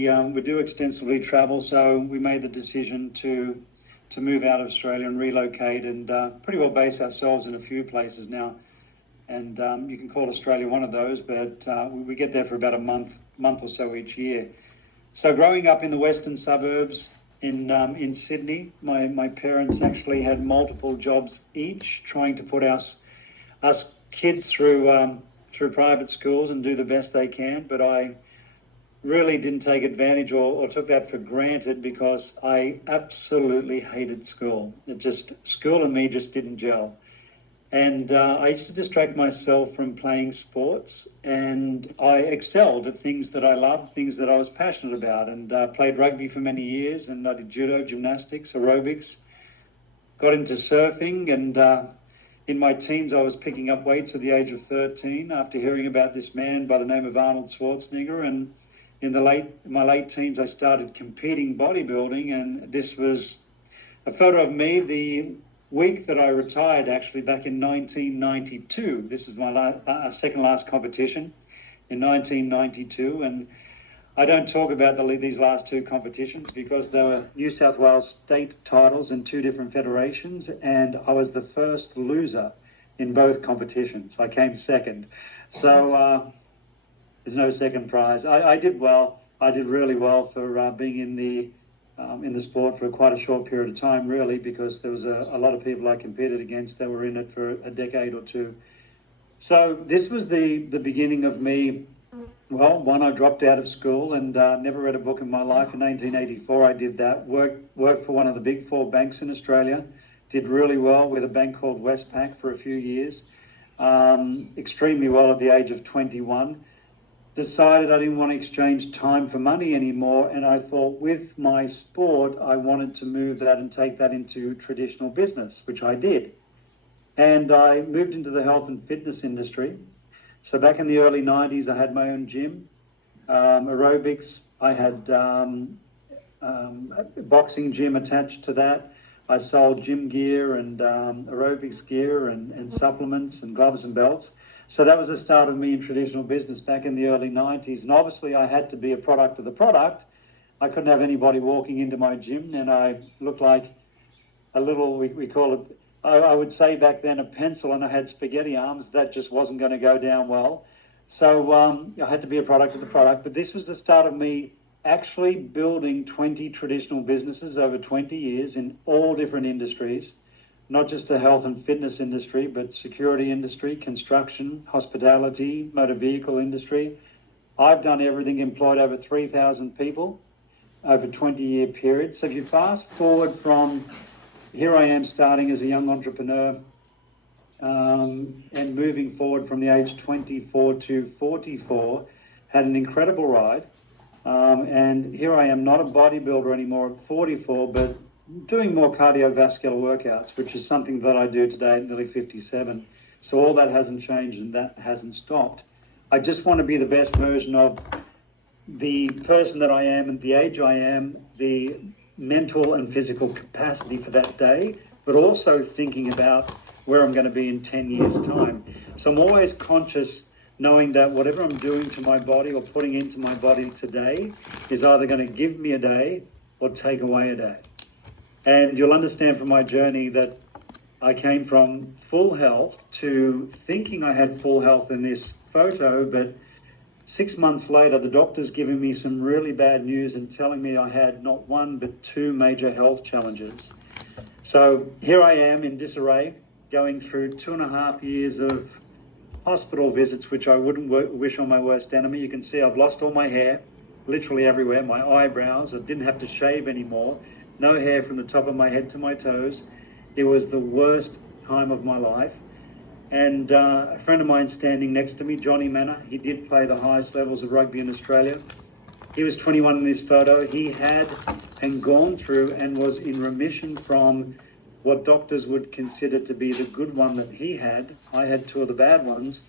We do extensively travel, so we made the decision to move out of Australia and relocate, and pretty well base ourselves in a few places now. And you can call Australia one of those, but we get there for about a month or so each year. So growing up in the western suburbs in Sydney, my parents actually had multiple jobs each, trying to put us kids through private schools and do the best they can. But I really didn't take advantage or took that for granted, because I absolutely hated school. School and me just didn't gel. And I used to distract myself from playing sports, and I excelled at things that I loved, things that I was passionate about, and played rugby for many years, and I did judo, gymnastics, aerobics, got into surfing, and in my teens I was picking up weights at the age of 13 after hearing about this man by the name of Arnold Schwarzenegger. And in my late teens I started competing bodybuilding, and this was a photo of me the week that I retired, actually, back in 1992. This is my second last competition in 1992, and I don't talk about these last two competitions because they were New South Wales state titles in two different federations, and I was the first loser in both competitions. I came second. So there's no second prize. I did well. I did really well for being in the sport for quite a short period of time, really, because there was a lot of people I competed against that were in it for a decade or two. So this was the beginning of me. Well, I dropped out of school and never read a book in my life. In 1984, I did that. Worked for one of the big four banks in Australia. Did really well with a bank called Westpac for a few years. Extremely well at the age of 21. Decided I didn't want to exchange time for money anymore, and I thought with my sport I wanted to move that and take that into traditional business, which I did. And I moved into the health and fitness industry. So back in the early 90s I had my own gym, aerobics. I had a boxing gym attached to that. I sold gym gear and aerobics gear and supplements and gloves and belts. So that was the start of me in traditional business back in the early 90s. And obviously I had to be a product of the product. I couldn't have anybody walking into my gym, and I looked like a little, we call it, I would say back then, a pencil, and I had spaghetti arms. That just wasn't going to go down well. So I had to be a product of the product. But this was the start of me actually building 20 traditional businesses over 20 years in all different industries. Not just the health and fitness industry, but security industry, construction, hospitality, motor vehicle industry. I've done everything, employed over 3,000 people over a 20-year period. So if you fast forward from here I am starting as a young entrepreneur and moving forward from the age 24 to 44, had an incredible ride. And here I am, not a bodybuilder anymore at 44, but doing more cardiovascular workouts, which is something that I do today at nearly 57. So all that hasn't changed and that hasn't stopped. I just want to be the best version of the person that I am and the age I am, the mental and physical capacity for that day, but also thinking about where I'm going to be in 10 years' time. So I'm always conscious, knowing that whatever I'm doing to my body or putting into my body today is either going to give me a day or take away a day. And you'll understand from my journey that I came from full health to thinking I had full health in this photo, but 6 months later, the doctor's giving me some really bad news and telling me I had not one, but two major health challenges. So here I am in disarray, going through 2.5 years of hospital visits, which I wouldn't wish on my worst enemy. You can see I've lost all my hair, literally everywhere, my eyebrows. I didn't have to shave anymore. No hair from the top of my head to my toes. It was the worst time of my life. And a friend of mine standing next to me, Johnny Manor, he did play the highest levels of rugby in Australia. He was 21 in this photo. He had and gone through and was in remission from what doctors would consider to be the good one that he had. I had two of the bad ones.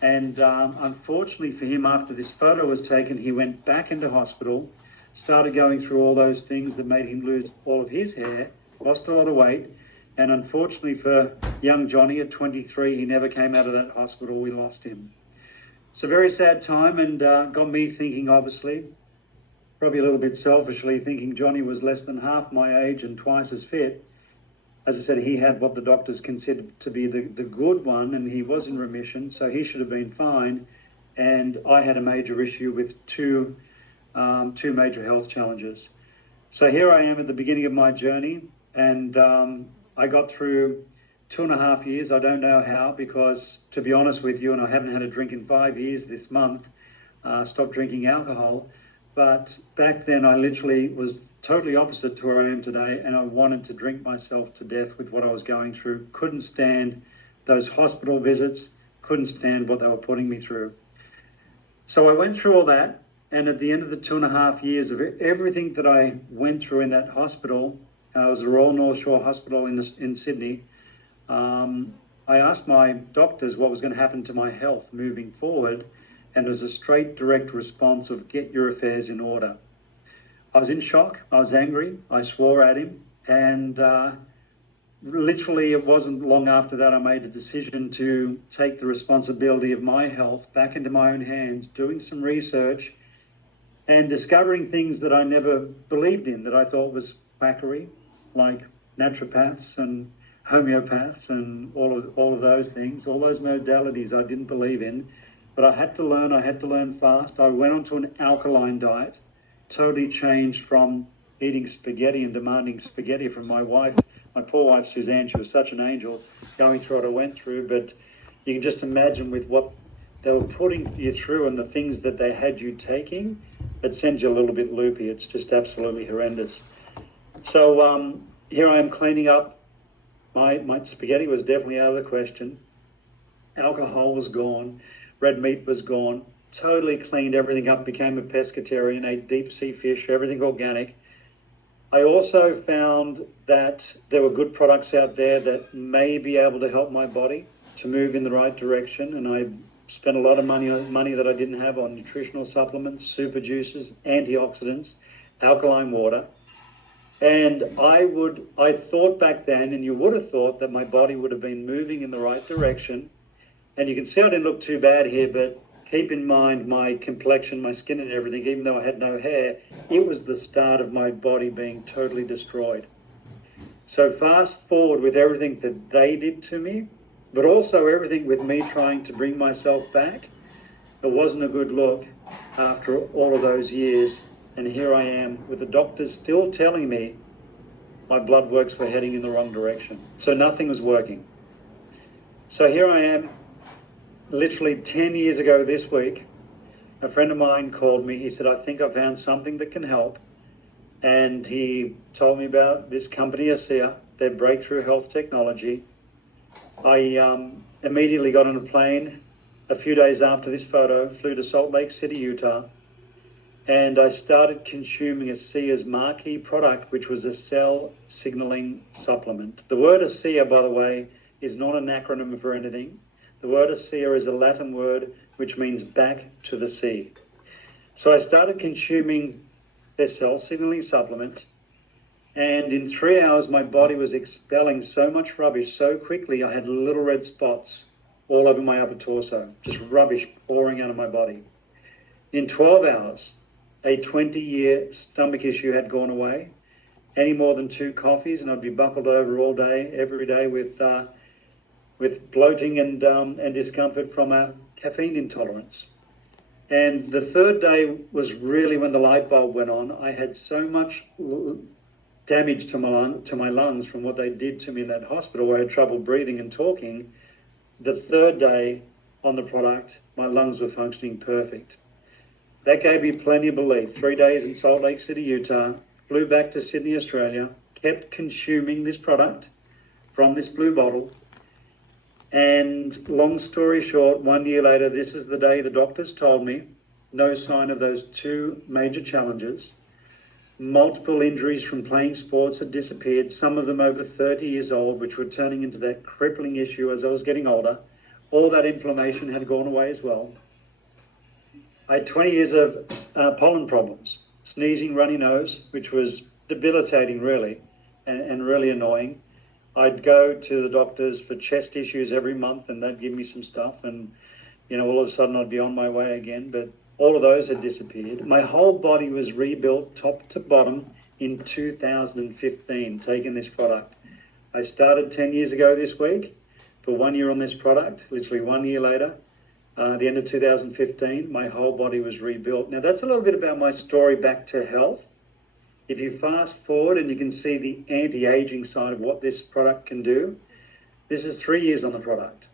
And unfortunately for him, after this photo was taken, he went back into hospital, started going through all those things that made him lose all of his hair, lost a lot of weight. And unfortunately for young Johnny at 23, he never came out of that hospital. We lost him. It's a very sad time, and got me thinking, obviously, probably a little bit selfishly, thinking Johnny was less than half my age and twice as fit. As I said, he had what the doctors considered to be the good one, and he was in remission, so he should have been fine. And I had a major issue with two major health challenges. So here I am at the beginning of my journey, and I got through 2.5 years. I don't know how, because to be honest with you, and I haven't had a drink in 5 years this month, stopped drinking alcohol. But back then I literally was totally opposite to where I am today, and I wanted to drink myself to death with what I was going through. Couldn't stand those hospital visits, couldn't stand what they were putting me through. So I went through all that, and at the end of the 2.5 years of everything that I went through in that hospital, it was the Royal North Shore Hospital in Sydney, I asked my doctors what was going to happen to my health moving forward, and it was a straight, direct response of get your affairs in order. I was in shock, I was angry, I swore at him, and literally it wasn't long after that I made a decision to take the responsibility of my health back into my own hands, doing some research and discovering things that I never believed in, that I thought was quackery, like naturopaths and homeopaths and all of those things, all those modalities I didn't believe in. But I had to learn fast. I went onto an alkaline diet, totally changed from eating spaghetti and demanding spaghetti from my wife, my poor wife Suzanne. She was such an angel going through what I went through, but you can just imagine with what they were putting you through and the things that they had you taking, it sends you a little bit loopy. It's just absolutely horrendous. So here I am cleaning up. My spaghetti was definitely out of the question. Alcohol was gone. Red meat was gone. Totally cleaned everything up, became a pescatarian, ate deep sea fish, everything organic. I also found that there were good products out there that may be able to help my body to move in the right direction. And I spent a lot of money that I didn't have on nutritional supplements, super juices, antioxidants, alkaline water. And I thought back then, and you would have thought that my body would have been moving in the right direction. And you can see I didn't look too bad here, but keep in mind my complexion, my skin and everything, even though I had no hair, it was the start of my body being totally destroyed. So fast forward with everything that they did to me, but also everything with me trying to bring myself back, it wasn't a good look after all of those years. And here I am with the doctors still telling me my blood works were heading in the wrong direction. So nothing was working. So here I am. Literally 10 years ago this week, a friend of mine called me. He said, I think I found something that can help. And he told me about this company, ASEA, their breakthrough health technology. I immediately got on a plane a few days after this photo, flew to Salt Lake City, Utah, and I started consuming ASEA's marquee product, which was a cell signaling supplement. The word ASEA, by the way, is not an acronym for anything. The word ASEA is a Latin word which means back to the sea. So I started consuming their cell signaling supplement, and in 3 hours my body was expelling so much rubbish so quickly I had little red spots all over my upper torso, just rubbish pouring out of my body. In 12 hours, a 20-year stomach issue had gone away. Any more than 2 coffees and I'd be buckled over all day, every day with bloating and discomfort from a caffeine intolerance. And the third day was really when the light bulb went on. I had so much damage to my lungs from what they did to me in that hospital where I had trouble breathing and talking. The third day on the product, my lungs were functioning perfect. That gave me plenty of belief. 3 days in Salt Lake City, Utah, flew back to Sydney, Australia, kept consuming this product from this blue bottle. And long story short, 1 year later, this is the day the doctors told me, no sign of those 2 major challenges. Multiple injuries from playing sports had disappeared, some of them over 30 years old, which were turning into that crippling issue as I was getting older. All that inflammation had gone away as well. I had 20 years of pollen problems, sneezing, runny nose, which was debilitating really, and really annoying. I'd go to the doctors for chest issues every month and they'd give me some stuff and, all of a sudden I'd be on my way again. But All of those had disappeared. My whole body was rebuilt top to bottom in 2015, taking this product. I started 10 years ago this week for 1 year on this product, literally 1 year later. The end of 2015, my whole body was rebuilt. Now that's a little bit about my story back to health. If you fast forward and you can see the anti-aging side of what this product can do, this is 3 years on the product.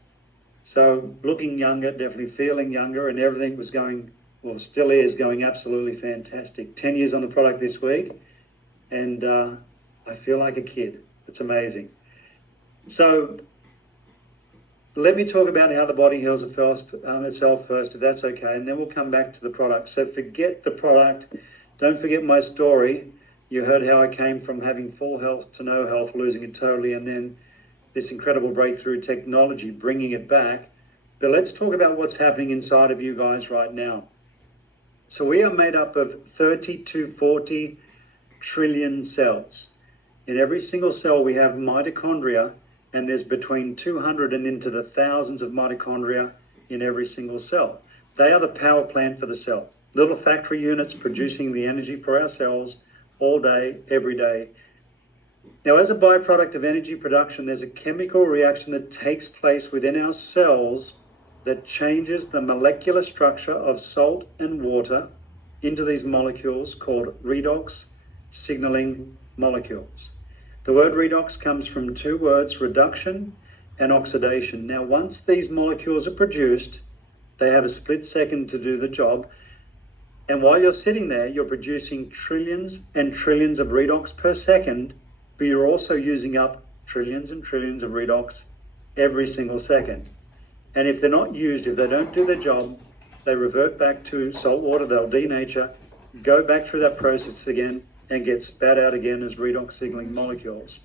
So looking younger, definitely feeling younger, and everything was going, well, still is going absolutely fantastic. 10 years on the product this week, and I feel like a kid. It's amazing. So let me talk about how the body heals itself first, if that's okay, and then we'll come back to the product. So forget the product. Don't forget my story. You heard how I came from having full health to no health, losing it totally, and then this incredible breakthrough technology, bringing it back. But let's talk about what's happening inside of you guys right now. So we are made up of 30 to 40 trillion cells. In every single cell we have mitochondria, and there's between 200 and into the thousands of mitochondria in every single cell. They are the power plant for the cell. Little factory units producing the energy for our cells all day, every day. Now, as a byproduct of energy production, there's a chemical reaction that takes place within our cells that changes the molecular structure of salt and water into these molecules called redox signaling molecules. The word redox comes from two words, reduction and oxidation. Now, once these molecules are produced, they have a split second to do the job. And while you're sitting there, you're producing trillions and trillions of redox per second, but you're also using up trillions and trillions of redox every single second. And if they're not used, if they don't do their job, they revert back to salt water, they'll denature, go back through that process again, and get spat out again as redox signaling molecules.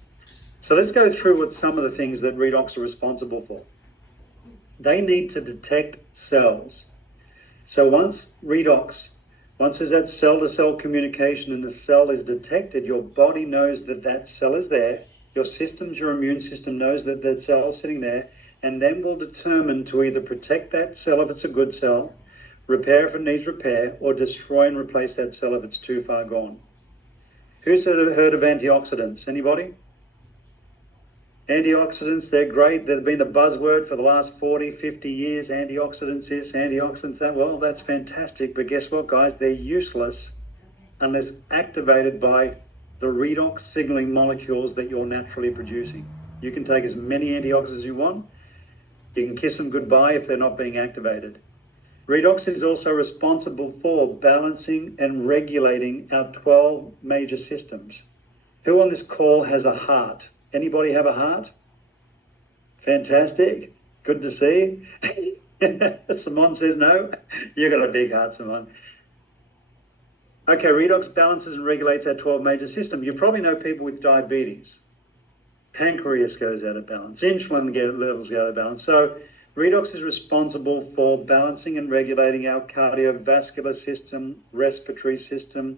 So let's go through what some of the things that redox are responsible for. They need to detect cells. So once there's that cell-to-cell communication and the cell is detected, your body knows that that cell is there, your immune system knows that that cell is sitting there, and then will determine to either protect that cell if it's a good cell, repair if it needs repair, or destroy and replace that cell if it's too far gone. Who's heard of antioxidants? Anybody? Antioxidants, they're great. They've been the buzzword for the last 40, 50 years. Antioxidants this, antioxidants that. Well, that's fantastic. But guess what, guys? They're useless unless activated by the redox signaling molecules that you're naturally producing. You can take as many antioxidants as you want. You can kiss them goodbye if they're not being activated. Redox is also responsible for balancing and regulating our 12 major systems. Who on this call has a heart? Anybody have a heart? Fantastic. Good to see. Simon says no. You got a big heart, Simon. Okay, redox balances and regulates our 12 major systems. You probably know people with diabetes. Pancreas goes out of balance. Insulin levels go out of balance. So redox is responsible for balancing and regulating our cardiovascular system, respiratory system,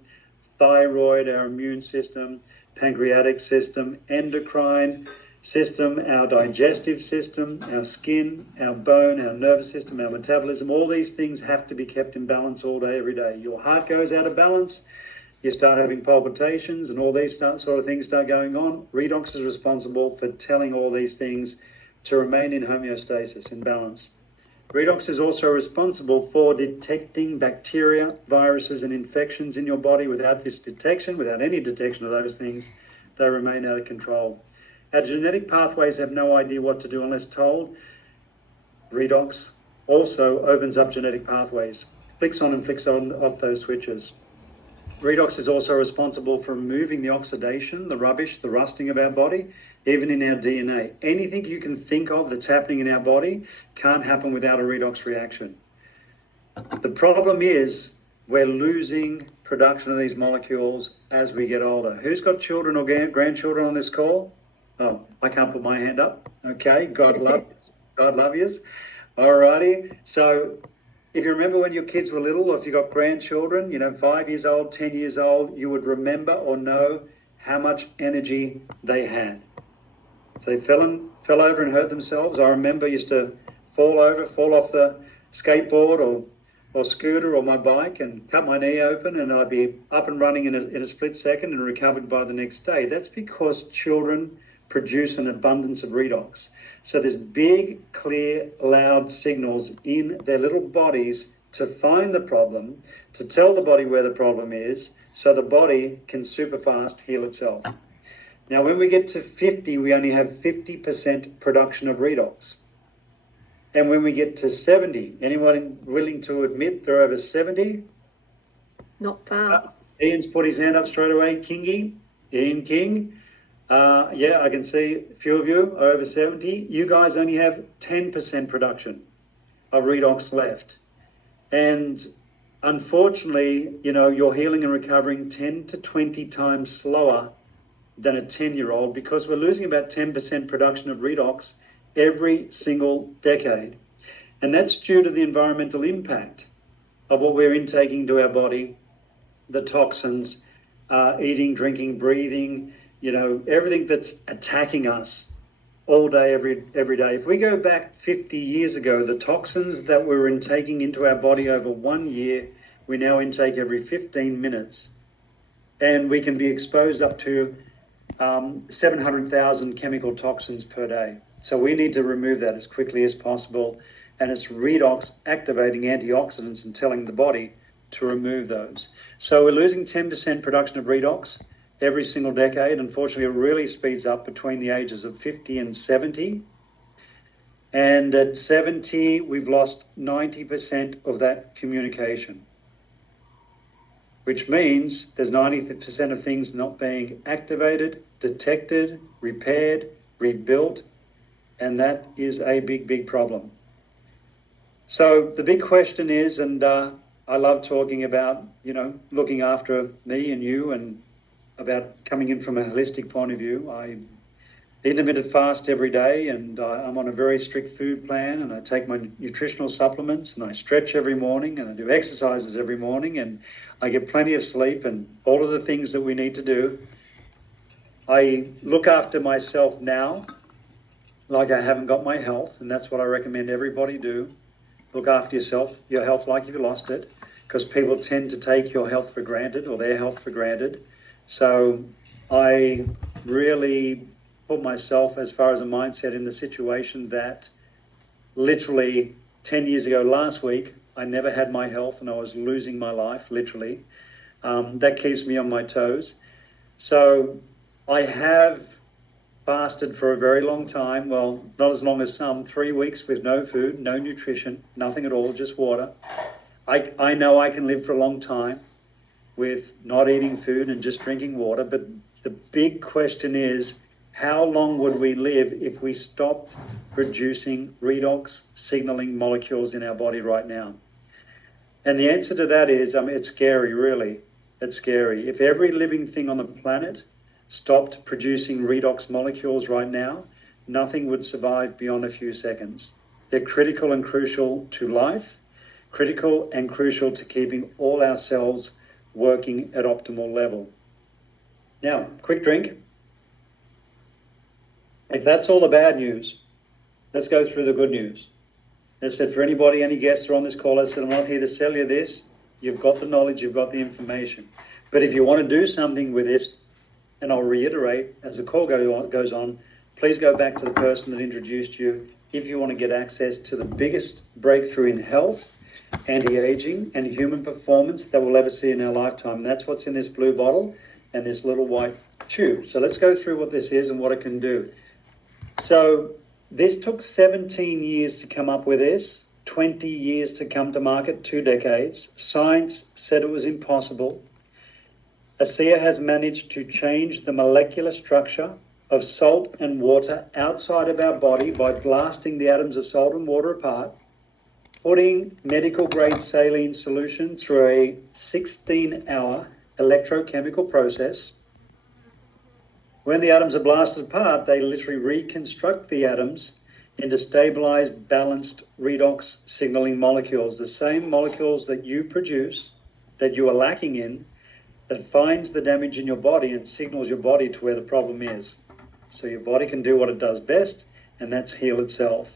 thyroid, our immune system, pancreatic system, endocrine system, our digestive system, our skin, our bone, our nervous system, our metabolism. All these things have to be kept in balance all day, every day. Your heart goes out of balance, you start having palpitations, and all these sort of things start going on. Redox is responsible for telling all these things to remain in homeostasis, in balance. Redox is also responsible for detecting bacteria, viruses, and infections in your body. Without this detection, without any detection of those things, they remain out of control. Our genetic pathways have no idea what to do unless told. Redox also opens up genetic pathways, flicks on and flicks on off those switches. Redox is also responsible for removing the oxidation, the rubbish, the rusting of our body, even in our DNA. Anything you can think of that's happening in our body can't happen without a redox reaction. The problem is we're losing production of these molecules as we get older. Who's got children or grandchildren on this call? Oh, I can't put my hand up. Okay, God love yous. God love yous. All righty. So if you remember when your kids were little, or if you got grandchildren, 5 years old, 10 years old, you would remember or know how much energy they had. If they fell over and hurt themselves, I remember used to fall off the skateboard or or scooter or my bike and cut my knee open, and I'd be up and running in a split second and recovered by the next day. That's because children produce an abundance of redox. So there's big, clear, loud signals in their little bodies to find the problem, to tell the body where the problem is, so the body can super fast heal itself. Now, when we get to 50, we only have 50% production of redox. And when we get to 70, anyone willing to admit they're over 70? Not far. Ian's put his hand up straight away. Kingy, Ian King. Yeah, I can see a few of you are over 70. You guys only have 10% production of redox left. And unfortunately, you know, you're healing and recovering 10 to 20 times slower than a 10-year-old, because we're losing about 10% production of redox every single decade. And that's due to the environmental impact of what we're intaking to our body, the toxins, eating, drinking, breathing, you know, everything that's attacking us all day, every day. If we go back 50 years ago, the toxins that we were intaking into our body over 1 year, we now intake every 15 minutes. And we can be exposed up to 700,000 chemical toxins per day. So we need to remove that as quickly as possible. And it's redox activating antioxidants and telling the body to remove those. So we're losing 10% production of redox every single decade. Unfortunately, it really speeds up between the ages of 50 and 70. And at 70, we've lost 90% of that communication, which means there's 90% of things not being activated, detected, repaired, rebuilt, and that is a big, big problem. So the big question is, and I love talking about, you know, looking after me and you, and about coming in from a holistic point of view. I intermittent fast every day, and I'm on a very strict food plan, and I take my nutritional supplements, and I stretch every morning, and I do exercises every morning, and I get plenty of sleep, and all of the things that we need to do. I look after myself now like I haven't got my health, and that's what I recommend everybody do. Look after yourself, your health, like you've lost it, because people tend to take your health for granted, or their health for granted. So I really put myself, as far as a mindset, in the situation that literally 10 years ago last week, I never had my health and I was losing my life, literally. That keeps me on my toes. So I have fasted for a very long time. Well, not as long as some, 3 weeks with no food, no nutrition, nothing at all, just water. I know I can live for a long time with not eating food and just drinking water, but the big question is, how long would we live if we stopped producing redox signaling molecules in our body right now? And the answer to that is, it's scary, really. It's scary. If every living thing on the planet stopped producing redox molecules right now, nothing would survive beyond a few seconds. They're critical and crucial to life, critical and crucial to keeping all our cells working at optimal level. Now, quick drink. If that's all the bad news, let's go through the good news. As I said, for anybody, any guests are on this call, I said, I'm not here to sell you this. You've got the knowledge, you've got the information. But if you want to do something with this, and I'll reiterate as the call goes on, please go back to the person that introduced you if you want to get access to the biggest breakthrough in health, anti-aging, and human performance that we'll ever see in our lifetime. And that's what's in this blue bottle and this little white tube. So let's go through what this is and what it can do. So this took 17 years to come up with this, 20 years to come to market, 2 decades. Science said it was impossible. ASEA has managed to change the molecular structure of salt and water outside of our body by blasting the atoms of salt and water apart, putting medical-grade saline solution through a 16-hour electrochemical process. When the atoms are blasted apart, they literally reconstruct the atoms into stabilized, balanced redox signaling molecules, the same molecules that you produce, that you are lacking in, that finds the damage in your body and signals your body to where the problem is. So your body can do what it does best, and that's heal itself.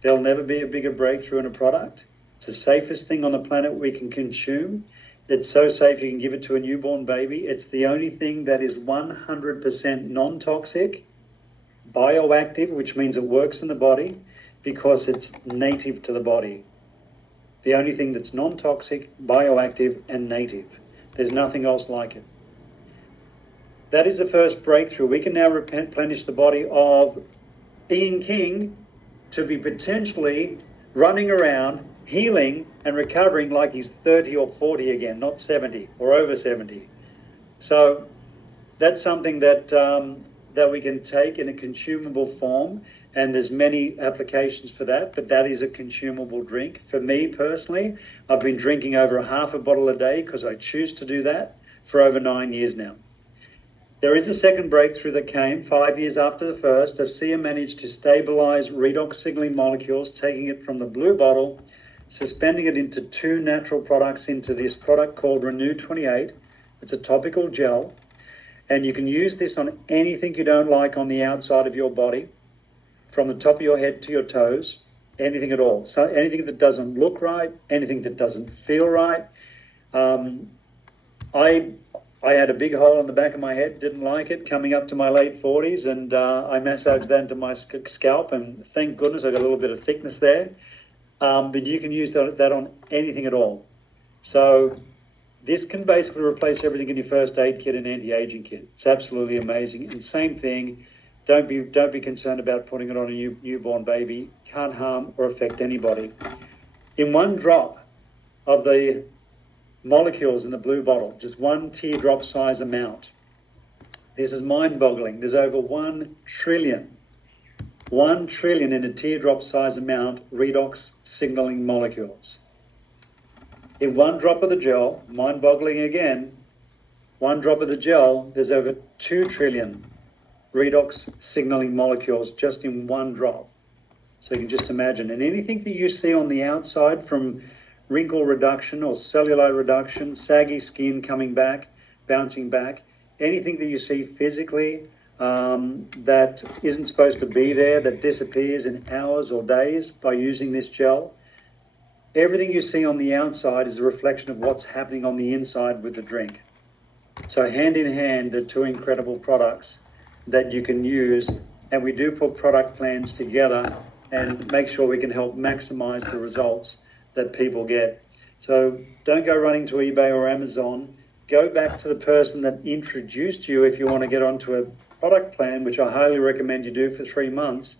There'll never be a bigger breakthrough in a product. It's the safest thing on the planet we can consume. It's so safe you can give it to a newborn baby. It's the only thing that is 100% non-toxic, bioactive, which means it works in the body because it's native to the body. The only thing that's non-toxic, bioactive, and native. There's nothing else like it. That is the first breakthrough. We can now replenish the body of Ian King to be potentially running around, healing and recovering like he's 30 or 40 again, not 70 or over 70. So that's something that that we can take in a consumable form, and there's many applications for that, but that is a consumable drink. For me personally, I've been drinking over a half a bottle a day because I choose to do that for over 9 years now. There is a second breakthrough that came 5 years after the first. ASEA managed to stabilize redox signaling molecules, taking it from the blue bottle, suspending it into 2 natural products into this product called Renew 28. It's a topical gel, and you can use this on anything you don't like on the outside of your body, from the top of your head to your toes, anything at all. So anything that doesn't look right, anything that doesn't feel right. I had a big hole in the back of my head, didn't like it, coming up to my late 40s, and I massaged that into my scalp, and thank goodness I got a little bit of thickness there. But you can use that on anything at all. So this can basically replace everything in your first aid kit and anti-aging kit. It's absolutely amazing. And same thing, don't be concerned about putting it on a newborn baby. Can't harm or affect anybody. In 1 drop of the molecules in the blue bottle, just 1 teardrop size amount. This is mind-boggling. There's over 1 trillion in a teardrop size amount redox signaling molecules. In 1 drop of the gel, mind-boggling again, 1 drop of the gel, there's over 2 trillion redox signaling molecules just in 1 drop. So you can just imagine. And anything that you see on the outside, from wrinkle reduction or cellulite reduction, saggy skin coming back, bouncing back, anything that you see physically that isn't supposed to be there, that disappears in hours or days by using this gel, everything you see on the outside is a reflection of what's happening on the inside with the drink. So hand in hand, they're 2 incredible products that you can use, and we do put product plans together and make sure we can help maximize the results that people get. So don't go running to eBay or Amazon. Go back to the person that introduced you if you want to get onto a product plan, which I highly recommend you do for 3 months.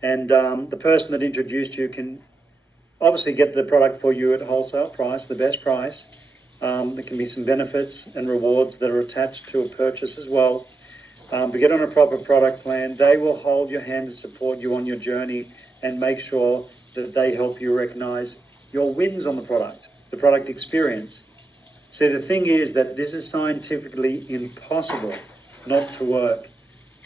And the person that introduced you can obviously get the product for you at wholesale price, the best price. There can be some benefits and rewards that are attached to a purchase as well. But get on a proper product plan. They will hold your hand and support you on your journey and make sure that they help you recognize your wins on the product experience. See, the thing is that this is scientifically impossible not to work.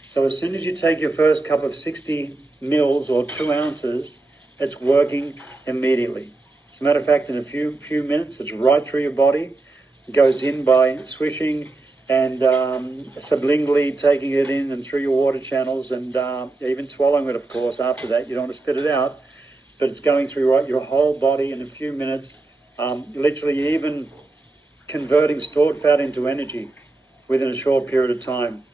So as soon as you take your first cup of 60 mils or 2 ounces, it's working immediately. As a matter of fact, in a few minutes, it's right through your body. It goes in by swishing and sublingually taking it in and through your water channels, and even swallowing it, of course, after that. You don't want to spit it out, but it's going through your whole body in a few minutes, literally even converting stored fat into energy within a short period of time.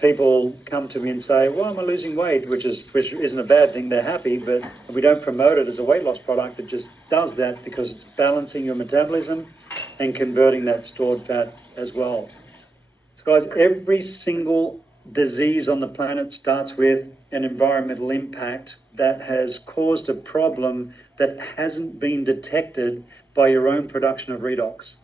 People come to me and say, "Why am I losing weight?" which isn't a bad thing. They're happy, but we don't promote it as a weight loss product. It just does that because it's balancing your metabolism and converting that stored fat as well. So guys, every single disease on the planet starts with an environmental impact that has caused a problem that hasn't been detected by your own production of redox.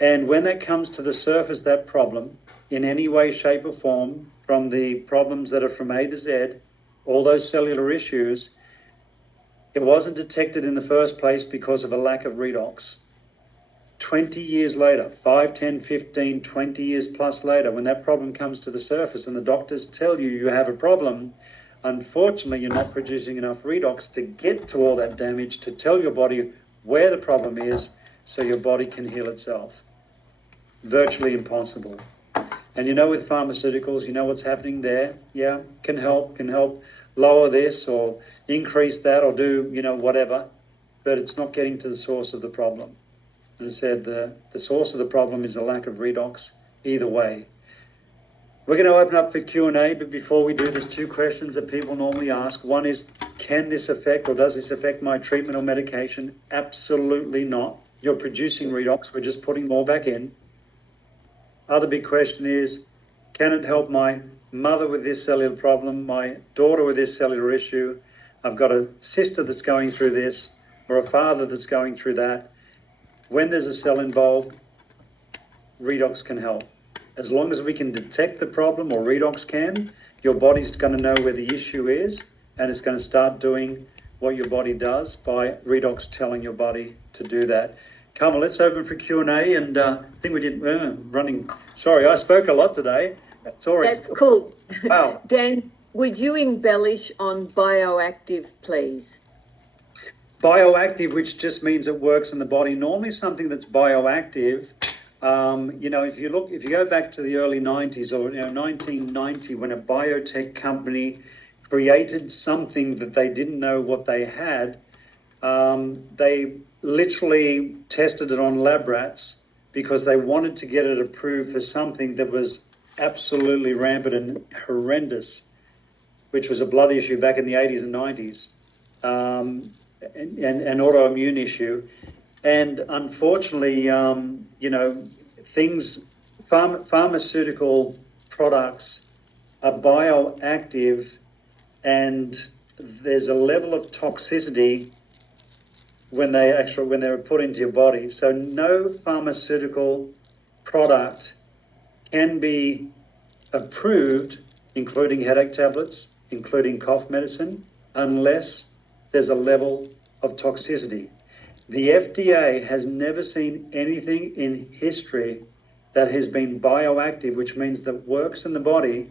And when that comes to the surface, that problem, in any way, shape or form, from the problems that are from A to Z, all those cellular issues, it wasn't detected in the first place because of a lack of redox. 20 years later, 5, 10, 15, 20 years plus later, when that problem comes to the surface and the doctors tell you you have a problem, unfortunately, you're not producing enough redox to get to all that damage to tell your body where the problem is so your body can heal itself. Virtually impossible. And with pharmaceuticals, what's happening there. Yeah, can help lower this or increase that or do, whatever. But it's not getting to the source of the problem. And I said the source of the problem is a lack of redox either way. We're going to open up for Q&A, but before we do, there's two questions that people normally ask. One is, can this affect or does this affect my treatment or medication? Absolutely not. You're producing redox, we're just putting more back in. Other big question is, can it help my mother with this cellular problem, my daughter with this cellular issue? I've got a sister that's going through this, or a father that's going through that. When there's a cell involved, redox can help. As long as we can detect the problem, or redox can, your body's going to know where the issue is, and it's going to start doing what your body does by redox telling your body to do that. Come on, let's open for Q&A, and I think we did running. Sorry, I spoke a lot today. That's cool. Wow. Dan, would you embellish on bioactive, please? Bioactive, which just means it works in the body. Normally something that's bioactive, if you go back to the early 90s or 1990, when a biotech company created something that they didn't know what they had, they literally tested it on lab rats because they wanted to get it approved for something that was absolutely rampant and horrendous, which was a blood issue back in the 80s and 90s, an autoimmune issue. And unfortunately, pharmaceutical products are bioactive, and there's a level of toxicity when they're put into your body. So no pharmaceutical product can be approved, including headache tablets, including cough medicine, unless there's a level of toxicity. The FDA has never seen anything in history that has been bioactive, which means that works in the body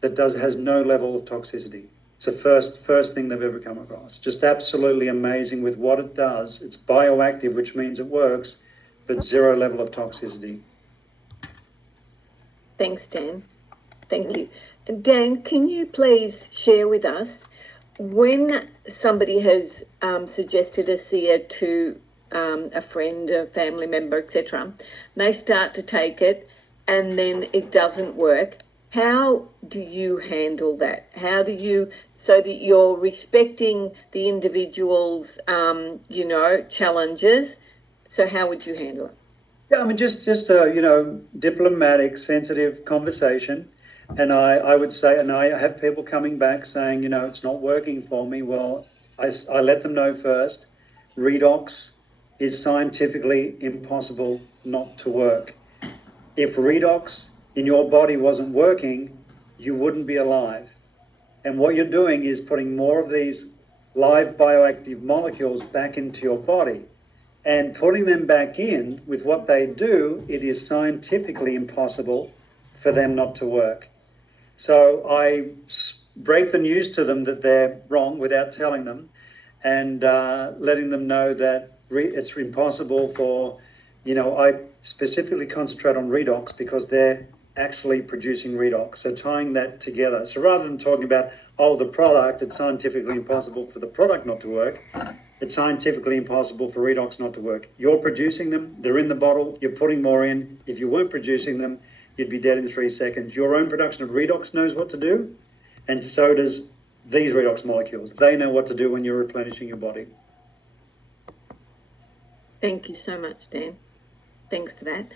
that has no level of toxicity. It's the first thing they've ever come across. Just absolutely amazing with what it does. It's bioactive, which means it works, but zero level of toxicity. Thanks, Dan. Thank you. Dan, can you please share with us, when somebody has suggested a SEER to a friend, a family member, etc., they start to take it and then it doesn't work, how do you handle that? How do you, so that you're respecting the individual's, challenges, so how would you handle it? Yeah, I mean, just a, diplomatic, sensitive conversation. And I would say, and I have people coming back saying, it's not working for me. Well, I let them know first, redox is scientifically impossible not to work. If redox in your body wasn't working, you wouldn't be alive. And what you're doing is putting more of these live bioactive molecules back into your body. And putting them back in with what they do, it is scientifically impossible for them not to work. So I break the news to them that they're wrong without telling them, and letting them know that it's impossible for, I specifically concentrate on redox because they're actually producing redox. So tying that together. So rather than talking about, the product, it's scientifically impossible for the product not to work, it's scientifically impossible for redox not to work. You're producing them, they're in the bottle, you're putting more in. If you weren't producing them, you'd be dead in 3 seconds. Your own production of redox knows what to do, and so does these redox molecules. They know what to do when you're replenishing your body. Thank you so much, Dan. Thanks for that.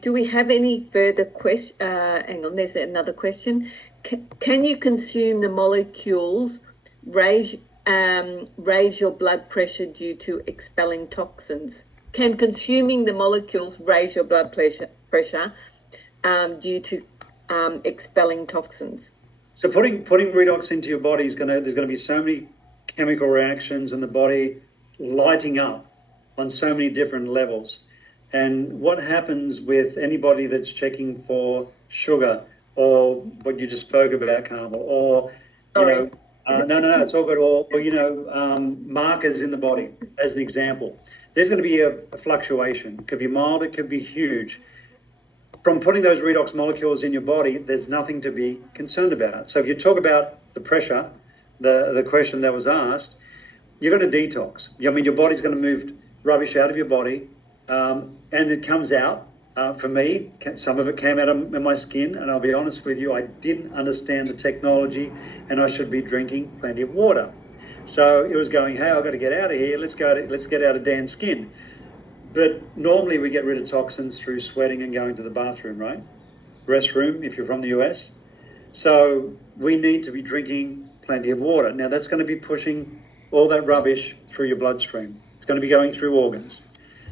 Do we have any further questions? Hang on, there's another question. Can you consume the molecules, raise your blood pressure due to expelling toxins? Can consuming the molecules raise your blood pressure due to expelling toxins? So putting redox into your body there's going to be so many chemical reactions in the body lighting up on so many different levels. And what happens with anybody that's checking for sugar, or what you just spoke about, Carmel, or no, it's all good, or markers in the body, as an example. There's going to be a fluctuation. It could be mild, it could be huge. from putting those redox molecules in your body, there's nothing to be concerned about. So if you talk about the pressure, the question that was asked, you're going to detox. I mean, your body's going to move rubbish out of your body, and it comes out. For me, some of it came out of my skin, and I'll be honest with you, I didn't understand the technology, and I should be drinking plenty of water. So it was going, hey, I've got to get out of here. Let's get out of Dan's skin. But normally we get rid of toxins through sweating and going to the bathroom, right? Restroom, if you're from the US. So we need to be drinking plenty of water. Now that's going to be pushing all that rubbish through your bloodstream. It's going to be going through organs.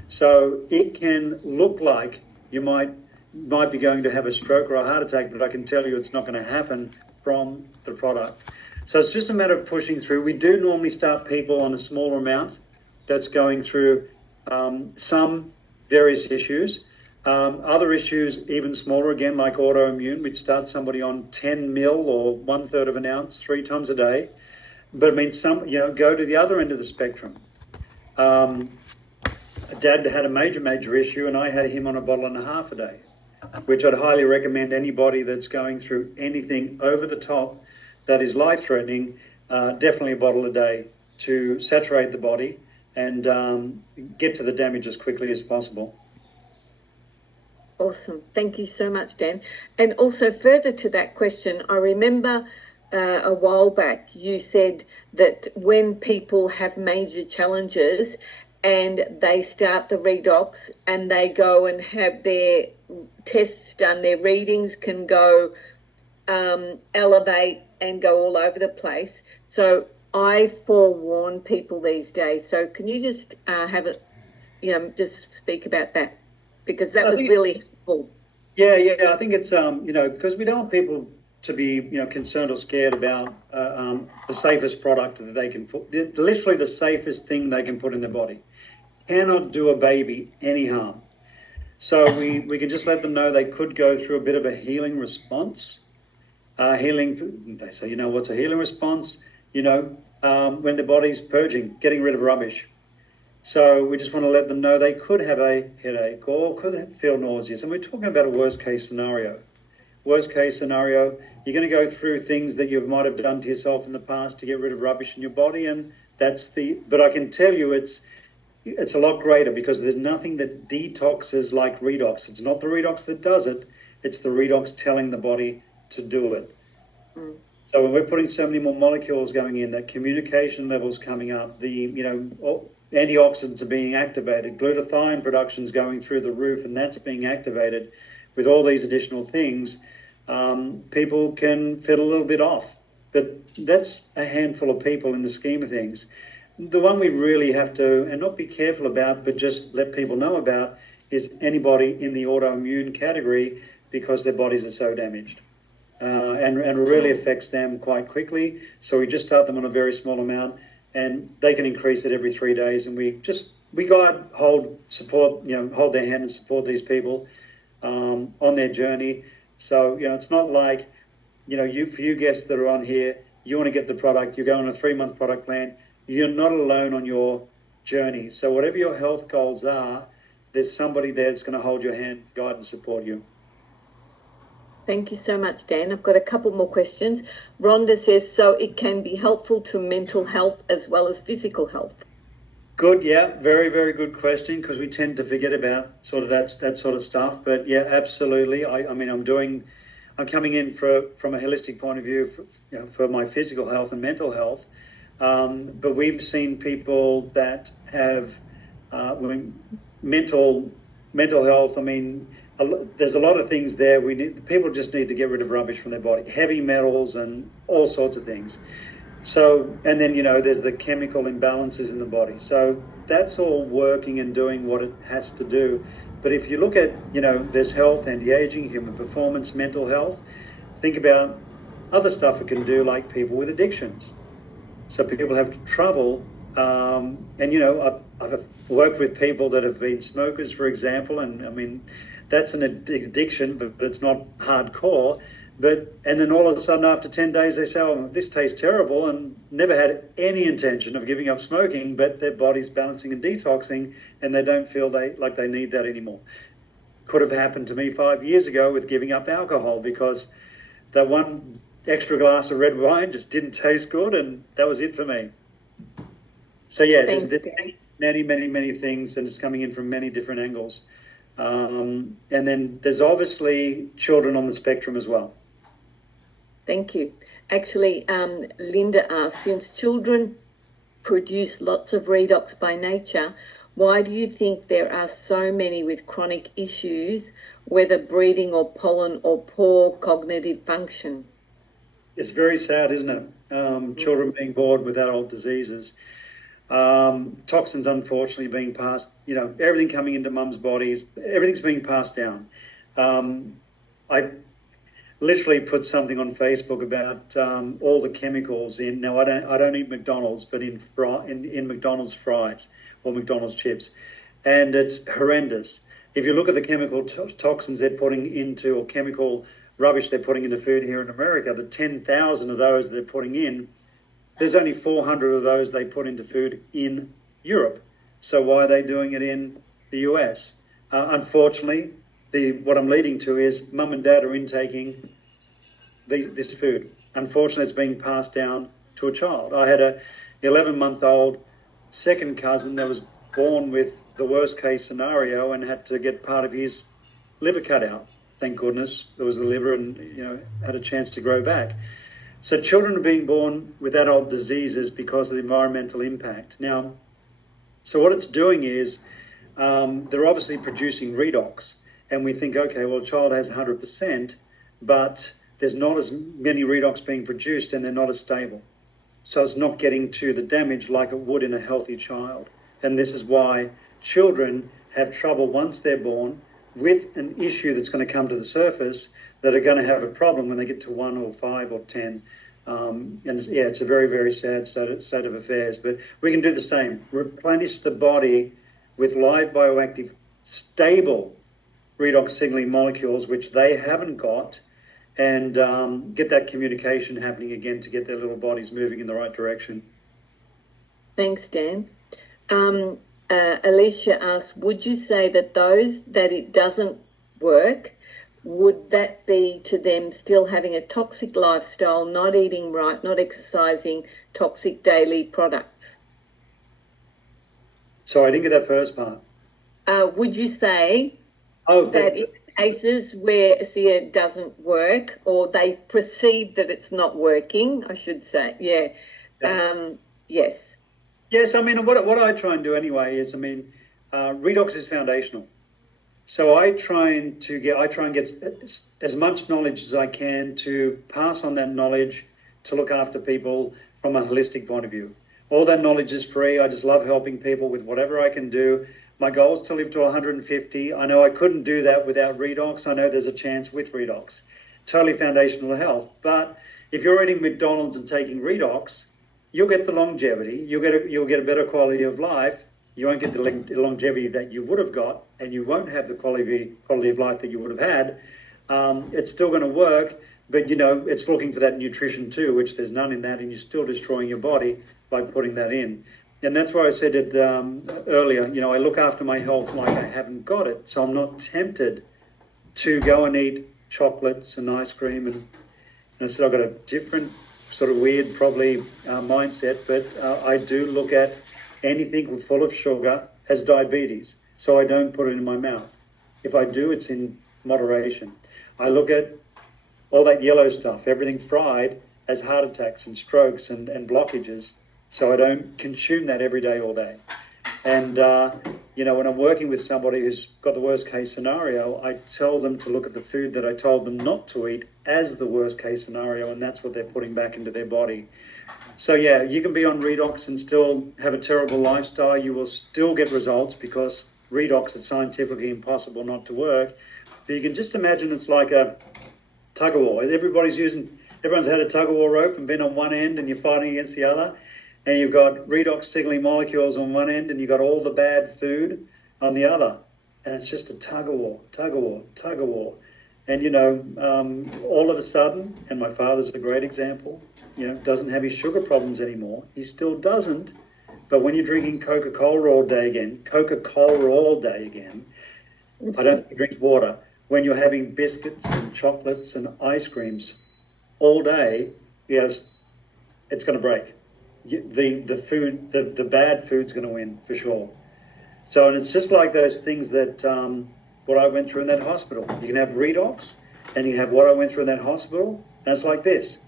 So it can look like you might be going to have a stroke or a heart attack, but I can tell you it's not going to happen from the product. So it's just a matter of pushing through. We do normally start people on a smaller amount that's going through some various issues. Other issues, even smaller, again, like autoimmune, we'd start somebody on 10 mil or 1/3 of an ounce 3 times a day. But I mean, go to the other end of the spectrum. Dad had a major issue, and I had him on a 1.5 bottles a day, which I'd highly recommend anybody that's going through anything over the top that is life-threatening, definitely a bottle a day to saturate the body and get to the damage as quickly as possible. Awesome. Thank you so much, Dan. And also further to that question, I remember a while back you said that when people have major challenges and they start the redox and they go and have their tests done, their readings can go elevate and go all over the place. So I forewarn people these days. So can you just just speak about that? Because that was really helpful. Yeah. I think it's, because we don't want people to be, concerned or scared about the safest product that they can put, literally the safest thing they can put in their body. Cannot do a baby any harm. So we can just let them know they could go through a bit of a healing response. They say, what's a healing response? When the body's purging, getting rid of rubbish. So we just want to let them know they could have a headache or could feel nauseous. And we're talking about a worst case scenario. Worst case scenario, you're going to go through things that you might have done to yourself in the past to get rid of rubbish in your body. And but I can tell you it's a lot greater because there's nothing that detoxes like redox. It's not the redox that does it. It's the redox telling the body to do it. So when we're putting so many more molecules going in, that communication levels coming up, the antioxidants are being activated, glutathione production's going through the roof, and that's being activated with all these additional things. People can feel a little bit off, but that's a handful of people in the scheme of things. The one we really have to, and not be careful about, but just let people know about, is anybody in the autoimmune category because their bodies are so damaged. And really affects them quite quickly. So we just start them on a very small amount, and they can increase it every 3 days. And we guide, hold their hand and support these people on their journey. So it's not like for you guests that are on here, you want to get the product, you go on a 3-month product plan. You're not alone on your journey. So whatever your health goals are, there's somebody there that's going to hold your hand, guide, and support you. Thank you so much, Dan. I've got a couple more questions. Rhonda says, so it can be helpful to mental health as well as physical health. Good, yeah, very, very good question, because we tend to forget about sort of that sort of stuff. But yeah, absolutely. I'm coming in from a holistic point of view for my physical health and mental health. But we've seen people that have mental health. There's a lot of things there. People just need to get rid of rubbish from their body, heavy metals and all sorts of things. So, and then, there's the chemical imbalances in the body. So that's all working and doing what it has to do. But if you look at, there's health, anti-aging, human performance, mental health, think about other stuff it can do, like people with addictions. So people have trouble, I've worked with people that have been smokers, for example, and that's an addiction, but it's not hardcore. And then all of a sudden, after 10 days, they say, oh, this tastes terrible, and never had any intention of giving up smoking, but their body's balancing and detoxing, and they don't feel like they need that anymore. could have happened to me 5 years ago with giving up alcohol, because that one extra glass of red wine just didn't taste good, and that was it for me. So yeah, Thanks, there's Dan. many things, and it's coming in from many different angles. And then there's obviously children on the spectrum as well. Thank you. Actually, Linda asked, since children produce lots of redox by nature, why do you think there are so many with chronic issues, whether breathing or pollen or poor cognitive function? It's very sad, isn't it? Children being born with adult diseases. Toxins unfortunately being passed, everything coming into mum's body, everything's being passed down. I literally put something on Facebook about all the chemicals in. Now I don't eat McDonald's, but in McDonald's fries or McDonald's chips, and it's horrendous. If you look at the chemical toxins they're putting into, or chemical rubbish they're putting into food here in America, the 10,000 of those they're putting in, there's only 400 of those they put into food in Europe. So why are they doing it in the US? Unfortunately, what I'm leading to is mum and dad are intaking this food. Unfortunately, it's being passed down to a child. I had a 11-month-old second cousin that was born with the worst case scenario and had to get part of his liver cut out. Thank goodness it was the liver, and had a chance to grow back. So children are being born with adult diseases because of the environmental impact. Now, so what it's doing is they're obviously producing redox, and we think, okay, well, a child has 100%, but there's not as many redox being produced, and they're not as stable. So it's not getting to the damage like it would in a healthy child. And this is why children have trouble once they're born with an issue that's going to come to the surface, that are going to have a problem when they get to 1 or 5 or 10. And yeah, it's a very, very sad state of affairs. But we can do the same. Replenish the body with live bioactive, stable redox signaling molecules, which they haven't got, and get that communication happening again to get their little bodies moving in the right direction. Thanks, Dan. Alicia asked, would you say that those that it doesn't work, would that be to them still having a toxic lifestyle, not eating right, not exercising, toxic daily products? So I didn't get that first part. Would you say Oh, that in cases where it doesn't work, or they perceive that it's not working, I should say, yeah. Yes. Yes, I mean, what I try and do anyway is, redox is foundational. So I try and get as much knowledge as I can to pass on that knowledge to look after people from a holistic point of view. All that knowledge is free. I just love helping people with whatever I can do. My goal is to live to 150. I know I couldn't do that without redox. I know there's a chance with redox. Totally foundational health. But if you're eating McDonald's and taking redox, you'll get the longevity. You'll get a better quality of life. You won't get the longevity that you would have got, and you won't have the quality of life that you would have had. It's still going to work, but it's looking for that nutrition too, which there's none in that, and you're still destroying your body by putting that in. And that's why I said it earlier. I look after my health like I haven't got it, so I'm not tempted to go and eat chocolates and ice cream. And I said I've got a different sort of weird, probably mindset, but I do look at anything full of sugar as diabetes, so I don't put it in my mouth. If I do, it's in moderation. I look at all that yellow stuff, everything fried, as heart attacks and strokes and blockages, so I don't consume that every day, all day. And, when I'm working with somebody who's got the worst case scenario, I tell them to look at the food that I told them not to eat as the worst case scenario, and that's what they're putting back into their body. So yeah, you can be on redox and still have a terrible lifestyle. You will still get results, because redox is scientifically impossible not to work. But you can just imagine it's like a tug of war. Everyone's had a tug of war rope and been on one end, and you're fighting against the other. And you've got redox signaling molecules on one end, and you've got all the bad food on the other. And it's just a tug of war, tug of war, tug of war. And, all of a sudden, and my father's a great example, doesn't have his sugar problems anymore. He still doesn't. But when you're drinking Coca-Cola all day again, I don't drink water. When you're having biscuits and chocolates and ice creams all day, yes, it's going to break. The bad food's going to win for sure. So, and it's just like those things that what I went through in that hospital. You can have redox, and you have what I went through in that hospital, and it's like this.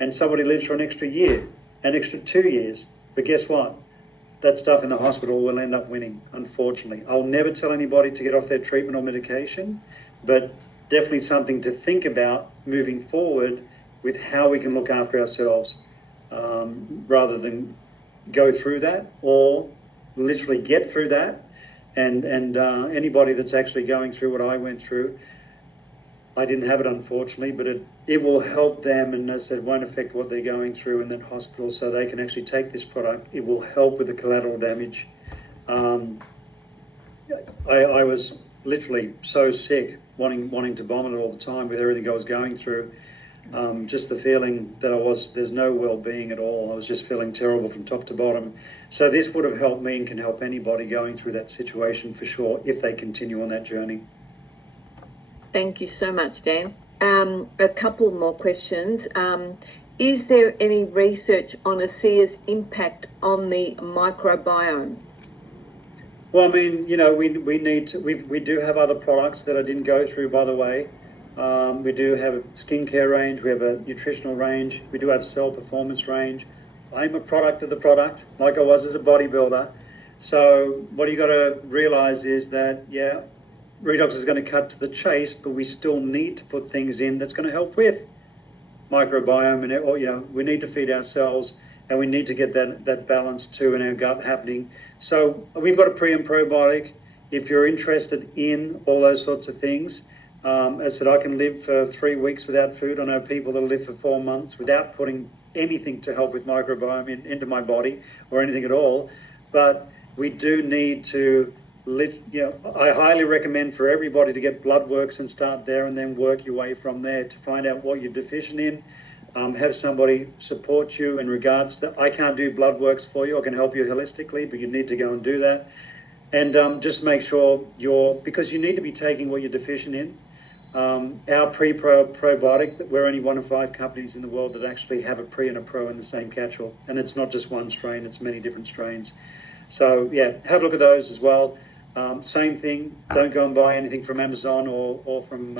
And somebody lives for an extra year, an extra 2 years. But guess what? That stuff in the hospital will end up winning, unfortunately. I'll never tell anybody to get off their treatment or medication, but definitely something to think about moving forward with how we can look after ourselves, rather than go through that or literally get through that. And anybody that's actually going through what I went through, I didn't have it, unfortunately, but it will help them, and as I said, won't affect what they're going through in that hospital, so they can actually take this product. It will help with the collateral damage. I was literally so sick, wanting to vomit all the time with everything I was going through. Just the feeling that there's no well-being at all. I was just feeling terrible from top to bottom. So this would have helped me and can help anybody going through that situation for sure, if they continue on that journey. Thank you so much, Dan. A couple more questions. Is there any research on ASEA's impact on the microbiome? Well, I mean, we need to. We do have other products that I didn't go through, by the way. We do have a skincare range. We have a nutritional range. We do have cell performance range. I'm a product of the product, like I was as a bodybuilder. So what you got to realize is that, yeah, redox is going to cut to the chase, but we still need to put things in that's going to help with microbiome, and we need to feed ourselves, and we need to get that balance too in our gut happening. So we've got a pre and probiotic. If you're interested in all those sorts of things, as I said, I can live for 3 weeks without food. I know people that live for 4 months without putting anything to help with microbiome into my body or anything at all. But we do need to I highly recommend for everybody to get blood works and start there, and then work your way from there to find out what you're deficient in. Have somebody support you in regards to that. I can't do blood works for you. I can help you holistically, but you need to go and do that. And just make sure because you need to be taking what you're deficient in. Our probiotic, we're only one of 5 companies in the world that actually have a pre and a pro in the same catch-all. And it's not just one strain, it's many different strains. So yeah, have a look at those as well. Same thing, don't go and buy anything from Amazon or from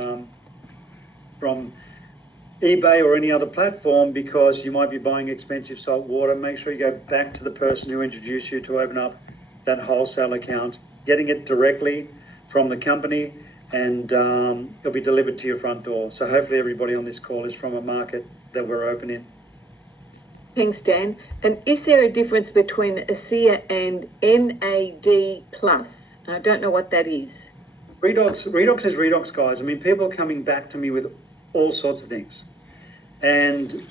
eBay or any other platform, because you might be buying expensive salt water. Make sure you go back to the person who introduced you to open up that wholesale account, getting it directly from the company, and it'll be delivered to your front door. So hopefully everybody on this call is from a market that we're open in. Thanks, Dan. And is there a difference between ASEA and NAD+? I don't know what that is. Redox is redox, guys. I mean, people are coming back to me with all sorts of things. And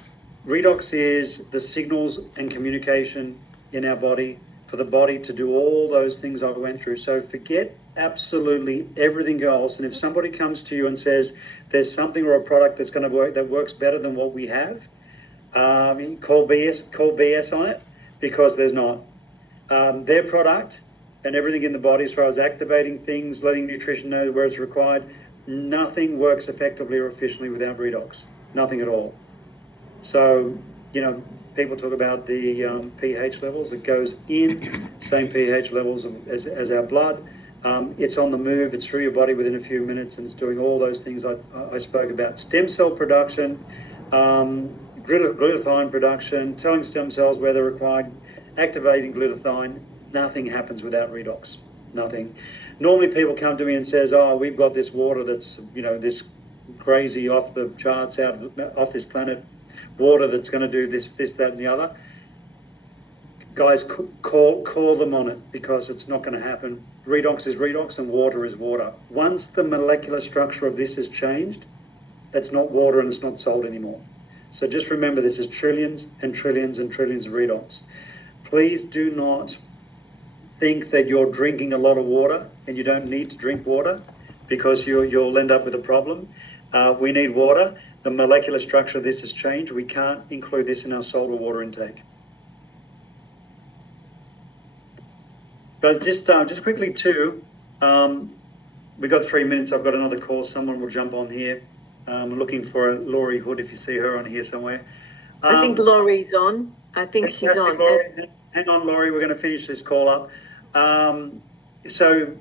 redox is the signals and communication in our body for the body to do all those things I went through. So forget absolutely everything else. And if somebody comes to you and says there's something or a product that's going to work, that works better than what we have, call BS on it, because there's not. Their product and everything in the body, as far as activating things, letting nutrition know where it's required, nothing works effectively or efficiently without redox. Nothing at all. So, people talk about the pH levels. It goes in, same pH levels as our blood. It's on the move. It's through your body within a few minutes, and it's doing all those things I spoke about. Stem cell production, glutathione production, telling stem cells where they're required, activating glutathione. Nothing happens without redox. Nothing. Normally people come to me and says, we've got this water that's, this crazy off the charts, off this planet water that's going to do this, that, and the other. Guys, call them on it, because it's not going to happen. Redox is redox and water is water. Once the molecular structure of this has changed, it's not water and it's not salt anymore. So just remember, this is trillions and trillions and trillions of redox. Please do not think that you're drinking a lot of water and you don't need to drink water, because you'll end up with a problem. We need water. The molecular structure of this has changed. We can't include this in our salt or water intake. But just quickly too, we've got 3 minutes. I've got another call. Someone will jump on here. I'm looking for Laurie Hood if you see her on here somewhere. I think Laurie's on. I think she's on. Laurie. Hang on, Laurie. We're going to finish this call up. So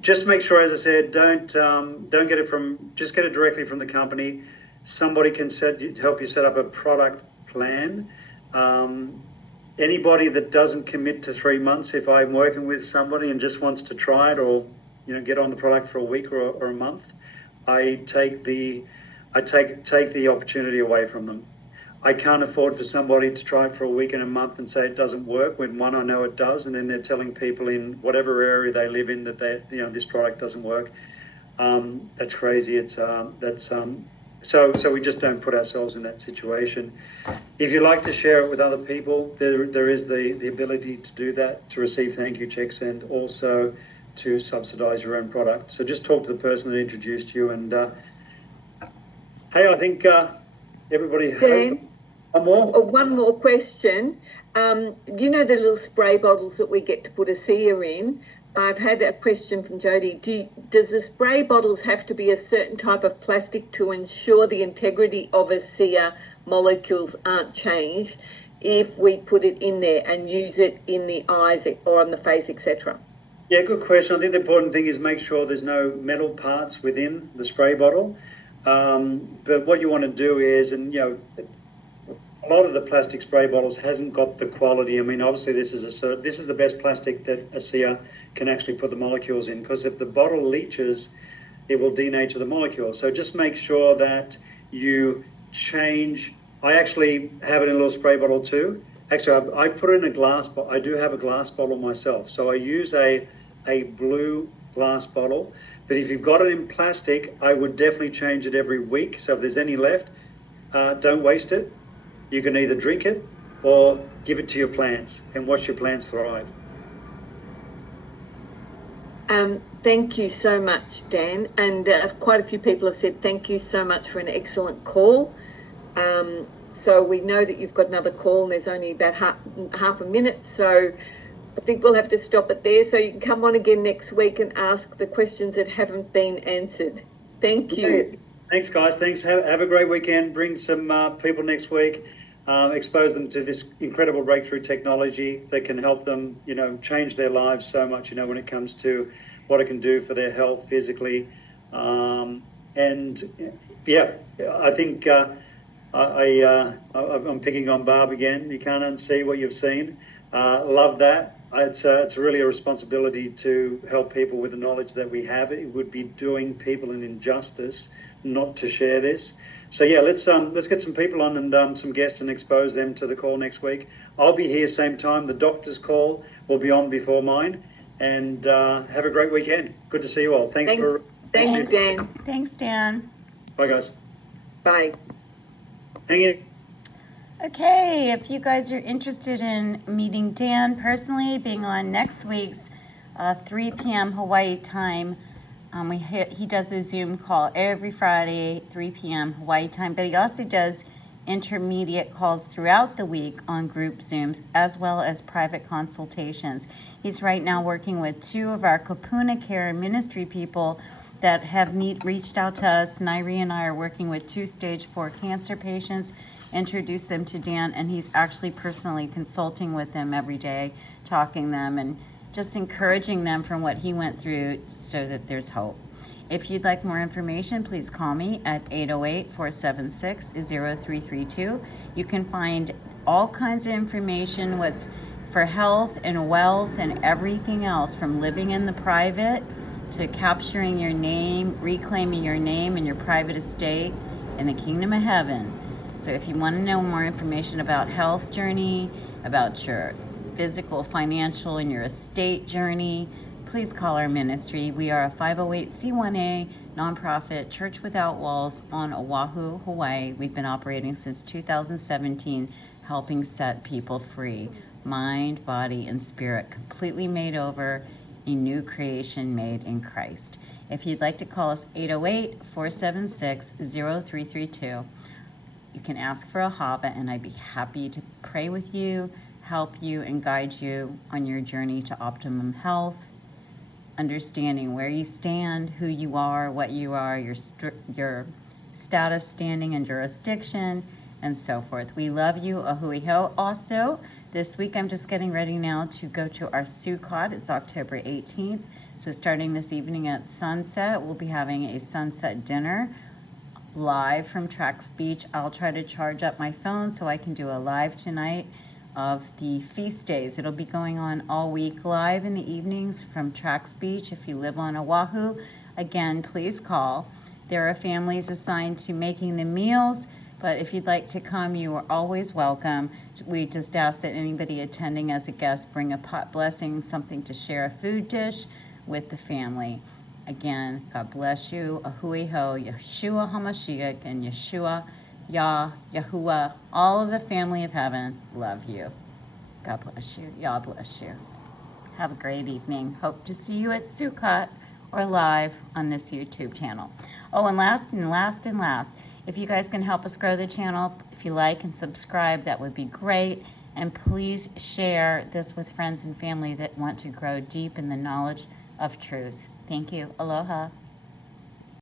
just make sure, as I said, don't get it just get it directly from the company. Somebody can help you set up a product plan. Anybody that doesn't commit to 3 months, if I'm working with somebody and just wants to try it or get on the product for a week or a month, I take the opportunity away from them. I can't afford for somebody to try it for a week and a month and say it doesn't work when, one, I know it does, and then they're telling people in whatever area they live in that this product doesn't work. That's crazy. So we just don't put ourselves in that situation. If you like to share it with other people, there is the ability to do that, to receive thank you checks, and also to subsidize your own product. So just talk to the person that introduced you. And hey, I think everybody. Dan, one more question. The little spray bottles that we get to put ASEA in? I've had a question from Jody. Does the spray bottles have to be a certain type of plastic to ensure the integrity of ASEA molecules aren't changed if we put it in there and use it in the eyes or on the face, etc.? Yeah, good question. I think the important thing is make sure there's no metal parts within the spray bottle. But what you want to do is, a lot of the plastic spray bottles hasn't got the quality. I mean, obviously this is the best plastic that ASEA can actually put the molecules in, because if the bottle leaches, it will denature the molecule. So just make sure that you change. I actually have it in a little spray bottle too. Actually, I put it in a glass bottle. I do have a glass bottle myself. So I use a blue glass bottle. But if you've got it in plastic, I would definitely change it every week. So if there's any left, don't waste it. You can either drink it or give it to your plants and watch your plants thrive. Thank you so much, Dan. And quite a few people have said thank you so much for an excellent call. So we know that you've got another call and there's only about half a minute. So I think we'll have to stop it there. So you can come on again next week and ask the questions that haven't been answered. Thank you. Okay. Thanks, guys. Thanks. Have a great weekend. Bring some people next week. Expose them to this incredible breakthrough technology that can help them, change their lives so much, when it comes to what it can do for their health physically. I think I'm picking on Barb again. You can't unsee what you've seen. Love that. It's really a responsibility to help people with the knowledge that we have. It would be doing people an injustice not to share this. So yeah, let's get some people on and some guests and expose them to the call next week. I'll be here same time. The doctor's call will be on before mine. And have a great weekend. Good to see you all. Thanks, Thanks, Dan. Thanks, Dan. Bye, guys. Bye. Hang in. Okay, if you guys are interested in meeting Dan personally, being on next week's 3 p.m. Hawaii time, he does a Zoom call every Friday, 3 p.m. Hawaii time, but he also does intermediate calls throughout the week on group Zooms, as well as private consultations. He's right now working with 2 of our Kapuna Care ministry people that have reached out to us. Nairi and I are working with 2 stage 4 cancer patients, introduce them to Dan, and he's actually personally consulting with them every day, talking them and just encouraging them from what he went through so that there's hope. If you'd like more information, please call me at 808-476-0332. You can find all kinds of information, what's for health and wealth and everything else, from living in the private to capturing your name, reclaiming your name and your private estate in the kingdom of heaven. So if you want to know more information about health journey, about your physical, financial, and your estate journey, please call our ministry. We are a 508c1a nonprofit church without walls on Oahu, Hawaii. We've been operating since 2017, helping set people free, mind, body, and spirit, completely made over, a new creation made in Christ. If you'd like to call us, 808-476-0332. You can ask for a Hava, and I'd be happy to pray with you, help you, and guide you on your journey to optimum health, understanding where you stand, who you are, what you are, your status, standing, and jurisdiction, and so forth. We love you, ahui ho. Also, this week I'm just getting ready now to go to our Sukkot. It's October 18th. So starting this evening at sunset, we'll be having a sunset dinner live from Trax Beach. I'll try to charge up my phone so I can do a live tonight of the feast days. It'll be going on all week live in the evenings from Trax Beach. If you live on Oahu, again, please call. There are families assigned to making the meals, but if you'd like to come, you are always welcome. We just ask that anybody attending as a guest bring a pot blessing, something to share, a food dish with the family. Again, God bless you. Ahui ho, Yeshua HaMashiach, and Yeshua, Yahuwah, all of the family of heaven love you. God bless you. Yah bless you. Have a great evening. Hope to see you at Sukkot or live on this YouTube channel. Oh, and last, if you guys can help us grow the channel, if you like and subscribe, that would be great. And please share this with friends and family that want to grow deep in the knowledge of truth. Thank you. Aloha.